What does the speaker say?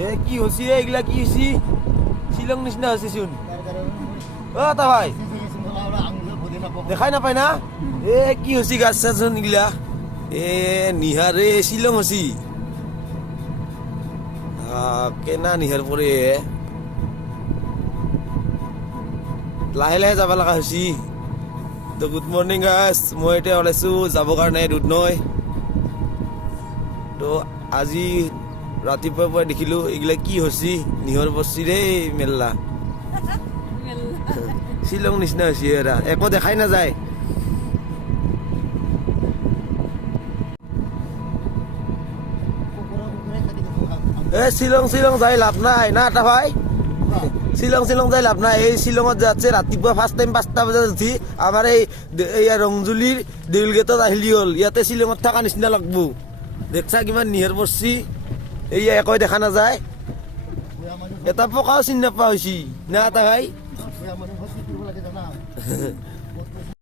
এ কি হসি এগুলা কি হসি শিলং নিচিনা হসি শুন ও তা ভাই দেখাই নাপায় না এ কি হসি গাছ চাচোন এগুলা এ নিহারে শিলং হসি কেনা নিহার পরে লাহে লাহে যাব লগা হৈছি তো গুড মৰ্ণিং গাইজ মই এতিয়া ওলাইছোঁ যাবৰ কাৰণে দুধনৈ তো আজি ৰাতিপুৱাৰ পৰা দেখিলোঁ এইগিলা কি হৈছি নিহৰ পৰছি দেই মেল্লা শ্বিলং নিচিনা হৈছে এৰা একো দেখাই নাযায় এ শ্বিলং শ্বিলং যাই লাভ নাই না এটা ভাই শ্বিলং শ্বিলং যাই লাভ নাই এই শ্বিলঙত যাচ্ছে ৰাতিপুৱা ফাৰ্ষ্ট টাইম 5টা বজাত উঠি আমাৰ এই ৰংজুলিৰ দেউল গেটত আহিলি হ'ল ইয়াতে শ্বিলঙত থকা নিচিনা লাগব দেখছা কিমান নিহেৰ পৰছি এইয়া একোৱে দেখা নাযায় এটা পকাও চিনি নাপোৱা হৈছি না এটা ভাই